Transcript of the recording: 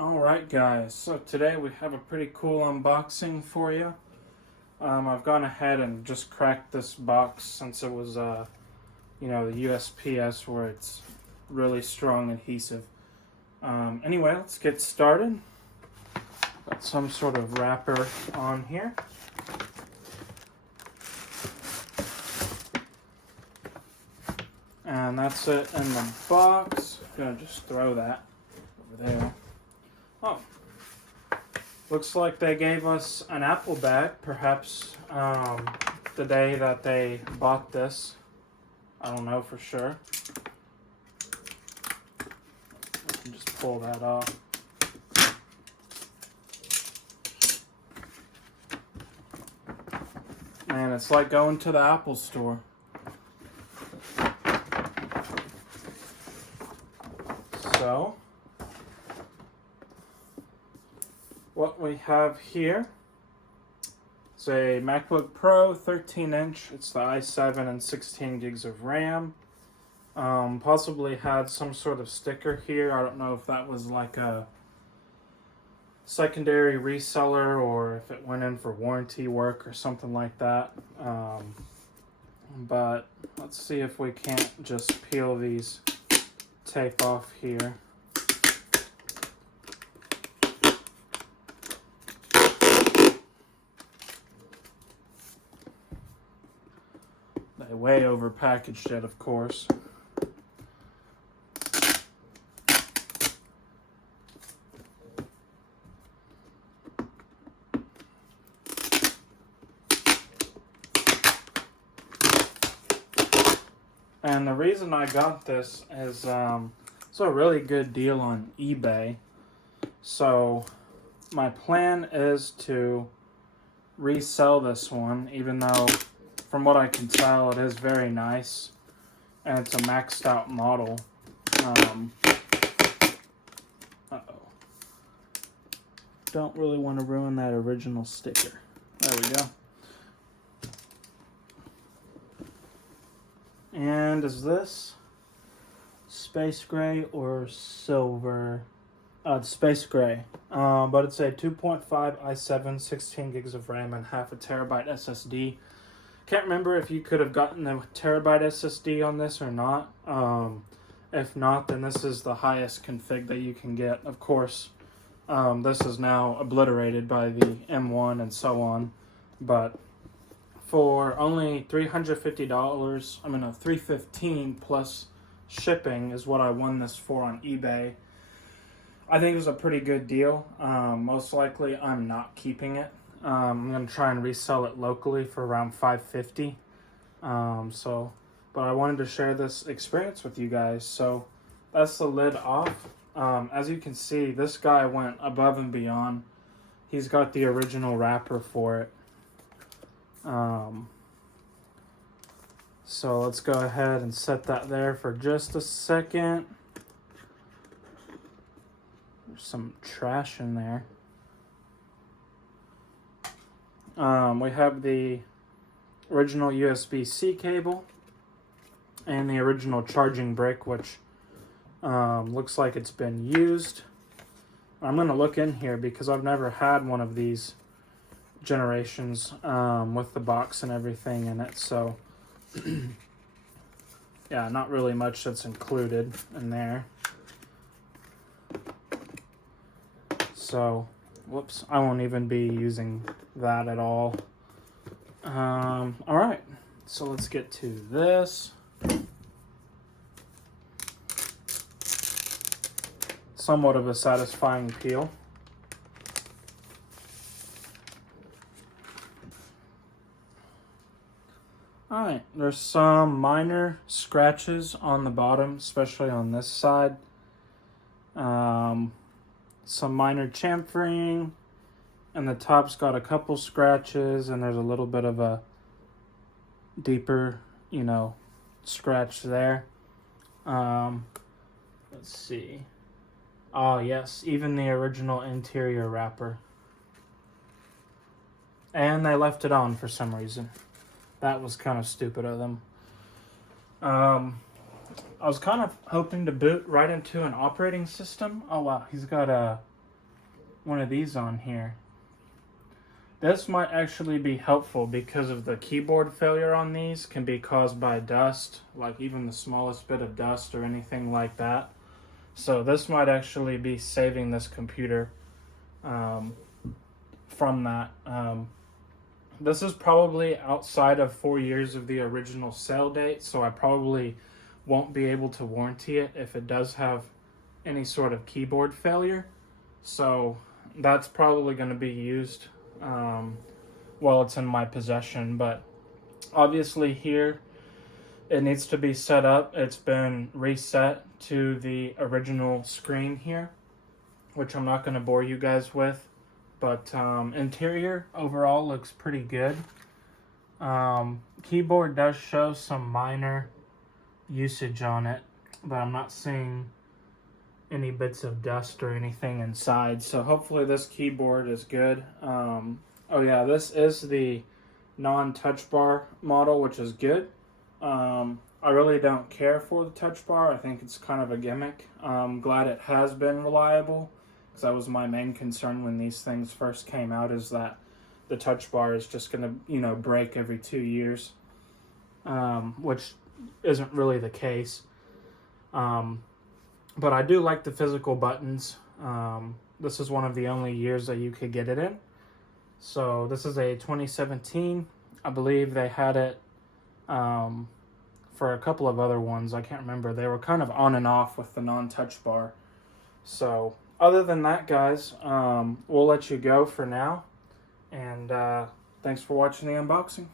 Alright guys, so today we have a pretty cool unboxing for you. I've gone ahead and just cracked this box since it was, the USPS where it's really strong adhesive. Anyway, let's get started. Got some sort of wrapper on here. And that's it in the box. I'm gonna just throw that over there. Oh, looks like they gave us an Apple bag, perhaps the day that they bought this. I don't know for sure. I can just pull that off. Man, it's like going to the Apple store. So, what we have here is a MacBook Pro 13-inch. It's the i7 and 16 gigs of RAM. Possibly had some sort of sticker here. I don't know if that was like a secondary reseller or if it went in for warranty work or something like that. But let's see if we can't just peel these tape off here. They way over packaged it, of course. And the reason I got this is it's a really good deal on eBay. So my plan is to resell this one, even though from what I can tell it is very nice and it's a maxed out model. Don't really want to ruin that original sticker. There we go. And is this space gray or silver? It's space gray. But it's a 2.5 i7, 16 gigs of RAM, and half a terabyte SSD. Can't remember if you could have gotten a terabyte SSD on this or not. If not, then this is the highest config that you can get. Of course, this is now obliterated by the M1 and so on. But for only $350, $315 plus shipping is what I won this for on eBay. I think it was a pretty good deal. Most likely I'm not keeping it. I'm going to try and resell it locally for around $550. But I wanted to share this experience with you guys. So that's the lid off. As you can see, this guy went above and beyond. He's got the original wrapper for it. So let's go ahead and set that there for just a second. There's some trash in there. We have the original USB-C cable and the original charging brick, which looks like it's been used. I'm going to look in here because I've never had one of these generations with the box and everything in it. So, yeah, not really much that's included in there. So, whoops, I won't even be using that at all. Alright, so let's get to this. Somewhat of a satisfying peel. Alright, there's some minor scratches on the bottom, especially on this side. Some minor chamfering, and the top's got a couple scratches, and there's a little bit of a deeper, scratch there. Let's see. Oh, yes, even the original interior wrapper. And they left it on for some reason. That was kind of stupid of them. I was kind of hoping to boot right into an operating system. Oh wow, he's got a one of these on here. This might actually be helpful because of the keyboard failure on these can be caused by dust, like even the smallest bit of dust or anything like that. So this might actually be saving this computer from that. This is probably outside of 4 years of the original sale date, so I probably won't be able to warranty it if it does have any sort of keyboard failure. So that's probably going to be used while it's in my possession. But obviously here it needs to be set up. It's been reset to the original screen here, which I'm not going to bore you guys with. But interior overall looks pretty good. Keyboard does show some minor usage on it, but I'm not seeing any bits of dust or anything inside. So hopefully this keyboard is good. Oh yeah, this is the non-touch bar model, which is good. I really don't care for the touch bar. I think it's kind of a gimmick. I'm glad it has been reliable, because that was my main concern when these things first came out, is that the touch bar is just going to, break every 2 years, which isn't really the case. But I do like the physical buttons. This is one of the only years that you could get it in. So this is a 2017. I believe they had it for a couple of other ones. I can't remember. They were kind of on and off with the non-touch bar. So other than that, guys, we'll let you go for now. And thanks for watching the unboxing.